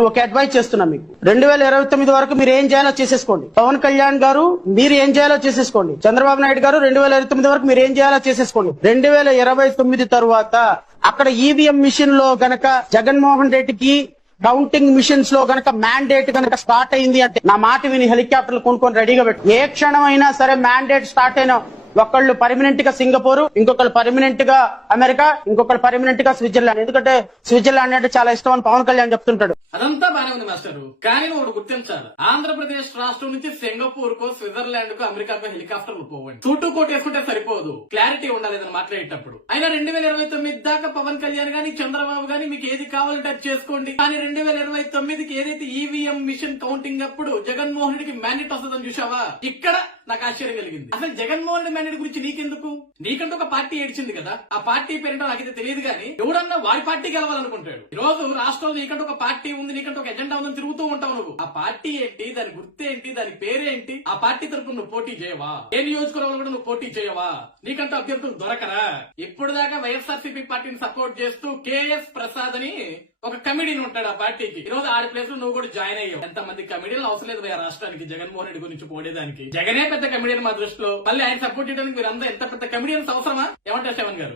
ఒక అడ్వైస్ చేస్తున్నా మీకు 2029 వరకు మీరు ఏం చేయాలో చేసేసుకోండి. పవన్ కళ్యాణ్ గారు మీరు ఏం చేయాలో చేసేసుకోండి. చంద్రబాబు నాయుడు గారు 2029 వరకు మీరు ఏం చేయాలో చేసేసుకోండి. 2029 తరువాత అక్కడ ఈవీఎం మిషన్ లో గనక జగన్మోహన్ రెడ్డికి కౌంటింగ్ మిషన్స్ లో గనక మ్యాండేట్ గనక స్టార్ట్ అయింది అంటే నా మాట విని హెలికాప్టర్లు కొనుక్కొని రెడీగా పెట్టు. ఏ క్షణం అయినా సరే మ్యాండేట్ స్టార్ట్ అయినా ఒకళ్ళు పర్మనెంట్ గా సింగపూర్, ఇంకొకళ్ళు పర్మనెంట్ గా అమెరికా, ఇంకొకళ్ళు పర్మనెంట్ గా స్విట్జర్లాండ్. ఎందుకంటే స్విట్జర్లాండ్ అంటే చాలా ఇష్టం అని పవన్ కళ్యాణ్ చెప్తుంటాడు. అదంతా బానే ఉంది మాస్టర్, కానీ ఒకటి గుర్తించాలి. ఆంధ్రప్రదేశ్ రాష్ట్రం నుంచి సింగపూర్ కో, స్విట్జర్లాండ్ కో, అమెరికాకో హెలికాప్టర్లు పోవండి. సూటు కోట్ వేసుకుంటే సరిపోదు, క్లారిటీ ఉండాలి ఏదైనా మాట్లాడేటప్పుడు. అయినా 2029 దాకా పవన్ కళ్యాణ్ గాని చంద్రబాబు గాని మీకు ఏది కావాలంటే అది చేసుకోండి. కానీ 2029కి ఏదైతే ఈవీఎం మిషన్ కౌంటింగ్ అప్పుడు జగన్మోహన్ రెడ్డికి మ్యాండేట్ వస్తుందని చూసావా, ఇక్కడ నాకు ఆశ్చర్యం కలిగింది. అసలు జగన్మోహన్ రెడ్డి మ్యాండేట్ గురించి నీకెందుకు? నీకంటూ ఒక పార్టీ ఏడ్చింది కదా, ఆ పార్టీ పేరేంటో నాకైతే తెలియదు కానీ ఎవడన్నా వాడి పార్టీ గెలవాలనుకుంటాడు. ఈ రోజు రాష్ట్రంలో నీకంటూ ఒక పార్టీ ఉంది, నీకంటూ ఒక ఎజెండా ఉందని తిరుగుతూ ఉంటావు. నువ్వు ఆ పార్టీ ఏంటి, దాని గుర్తు ఏంటి, దాని పేరేంటి? ఆ పార్టీ తరపున నువ్వు పోటీ చేయవా? ఏ నియోజకవర్గంలో కూడా నువ్వు పోటీ చేయవా? నీకంటూ అభ్యర్థులు దొరకరా? ఇప్పుడు దాకా వైఎస్ఆర్సీపీ పార్టీని సపోర్ట్ చేస్తూ కేఎస్ ప్రసాద్ అని ఒక కమిడీని ఉంటాడు ఆ పార్టీకి. ఈ రోజు ఆడి ప్లేస్ లో నువ్వు కూడా జాయిన్ అయ్యావు. ఎంత మంది కమిడీలు అవసరం లేదు భయ రాష్ట్రానికి జగన్మోహన్ రెడ్డి గురించి పోడేదానికి. జగనే పెద్ద కమిడియన్ మా దృష్టిలో, మళ్ళీ ఆయన సపోర్ట్ చేయడానికి మీరు అందరూ ఎంత పెద్ద కమిడియన్స్ అవసరమా? ఏమంటారు శవన్ గారు?